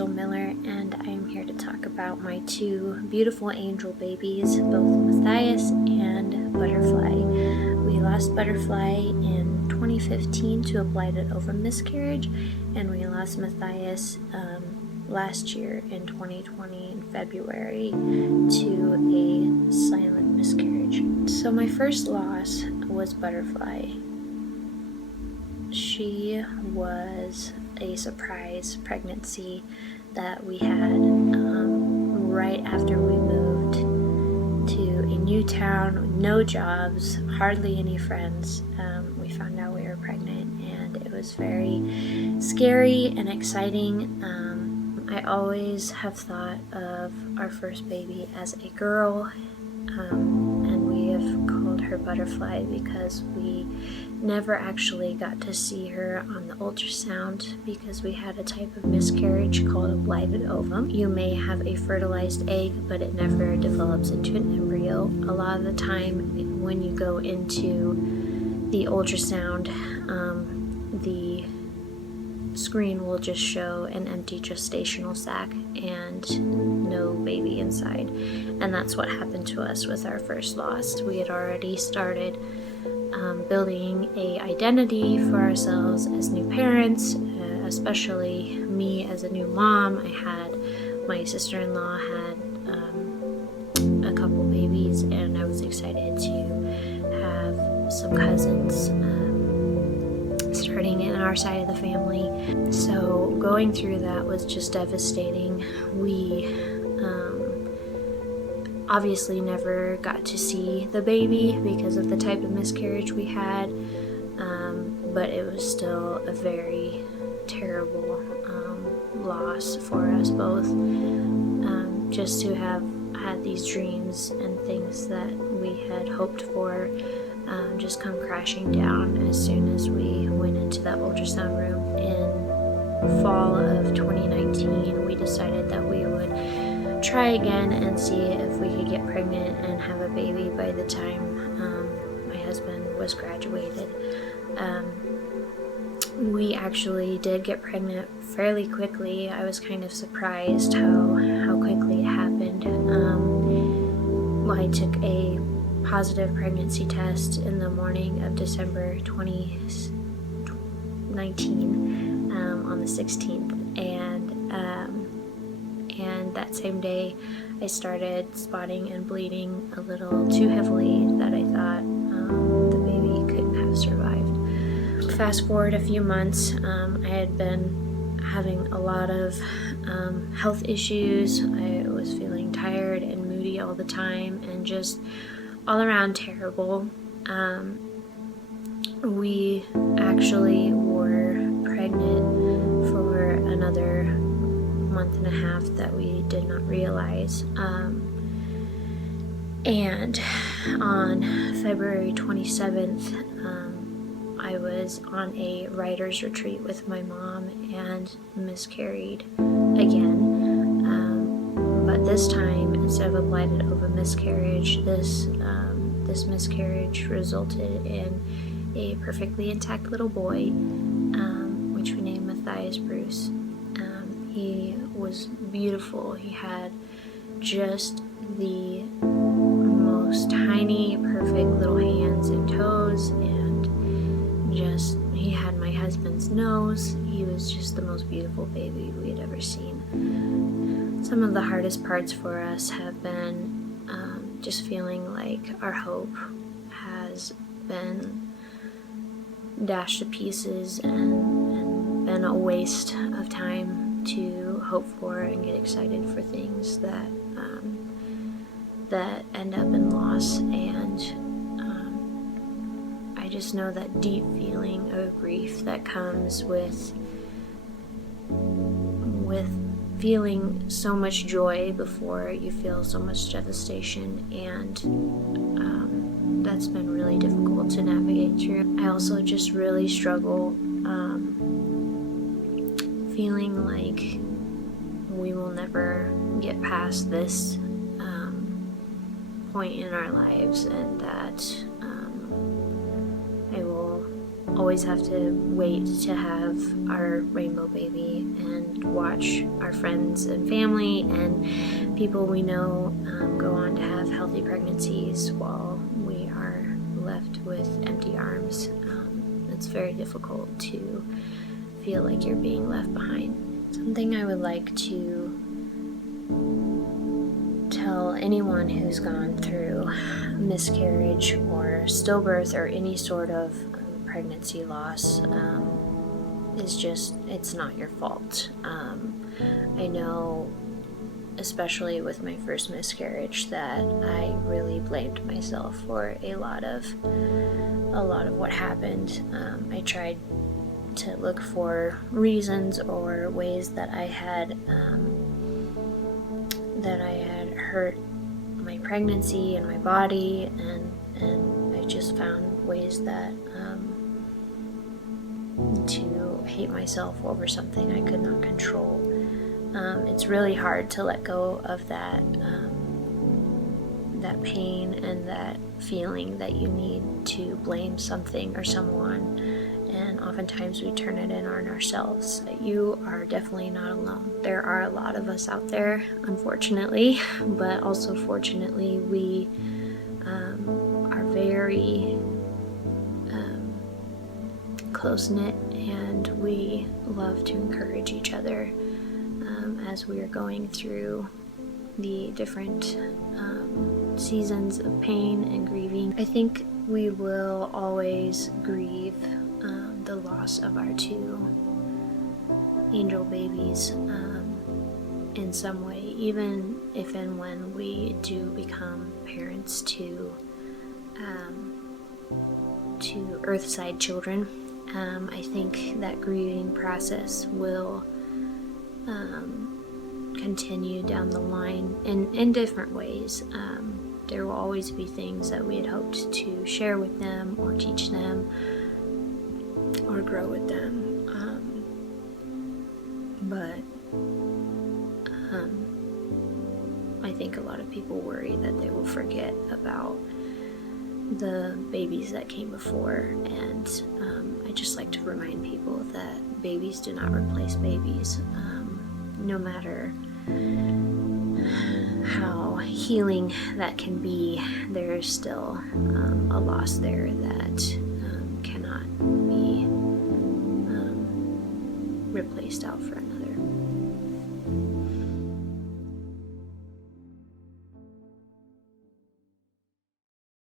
Rachael Miller, and I am here to talk about my two beautiful angel babies, both Matthias and Butterfly. We lost Butterfly in 2015 to a blighted ovum miscarriage, and we lost Matthias last year in 2020 in February to a silent miscarriage. So my first loss was Butterfly. She was a surprise pregnancy that we had right after we moved to a new town with no jobs, hardly any friends. We found out we were pregnant, and it was very scary and exciting. I always have thought of our first baby as a girl, and we have called her Butterfly because we never actually got to see her on the ultrasound because we had a type of miscarriage called a blighted ovum. You may have a fertilized egg, but it never develops into an embryo. A lot of the time when you go into the ultrasound, the screen will just show an empty gestational sac and no baby inside. And that's what happened to us with our first loss. We had already started building a identity for ourselves as new parents, especially me as a new mom. My sister-in-law had a couple babies, and I was excited to have some cousins starting in our side of the family. So going through that was just devastating. We obviously never got to see the baby because of the type of miscarriage we had, but it was still a very terrible loss for us both. Just to have had these dreams and things that we had hoped for just come crashing down as soon as we went into that ultrasound room. In fall of 2019, we decided that we would try again and see if we could get pregnant and have a baby by the time my husband was graduated. We actually did get pregnant fairly quickly. I was kind of surprised how quickly it happened. I took a positive pregnancy test in the morning of December 2019 on the 16th, and that same day I started spotting and bleeding a little too heavily that I thought the baby couldn't have survived. Fast forward a few months, I had been having a lot of health issues. I was feeling tired and moody all the time and just all around terrible. We actually were pregnant for another month and a half that we did not realize. And on February 27th, I was on a writer's retreat with my mom and miscarried again. But this time, instead of a blighted ovum miscarriage, this miscarriage resulted in a perfectly intact little boy, which we named Matthias Bruce. He was beautiful. He had just the most tiny, perfect little hands and toes, and he had my husband's nose. He was just the most beautiful baby we had ever seen. Some of the hardest parts for us have been just feeling like our hope has been dashed to pieces and been a waste of time to hope for and get excited for things that end up in loss. And I just know that deep feeling of grief that comes with feeling so much joy before you feel so much devastation, and that's been really difficult to navigate through. I also just really struggle feeling like we will never get past this point in our lives, and that I will always have to wait to have our rainbow baby and watch our friends and family and people we know go on to have healthy pregnancies while we are left with empty arms. It's very difficult to feel like you're being left behind. Something I would like to tell anyone who's gone through miscarriage or stillbirth or any sort of pregnancy loss is just, it's not your fault. I know, especially with my first miscarriage, that I really blamed myself for a lot of what happened. I tried to look for reasons or ways that I had hurt my pregnancy and my body, and I just found ways that to hate myself over something I could not control. It's really hard to let go of that pain and that feeling that you need to blame something or someone, and oftentimes we turn it in on ourselves. You are definitely not alone. There are a lot of us out there, unfortunately, but also fortunately, we are very close-knit, and we love to encourage each other as we are going through the different seasons of pain and grieving. I think we will always grieve the loss of our two angel babies in some way, even if and when we do become parents to Earthside children. I think that grieving process will continue down the line in different ways. There will always be things that we had hoped to share with them or teach them or grow with them. But I think a lot of people worry that they will forget about the babies that came before, and I just like to remind people that babies do not replace babies. No matter how healing that can be, there is still a loss there that cannot be replaced out forever.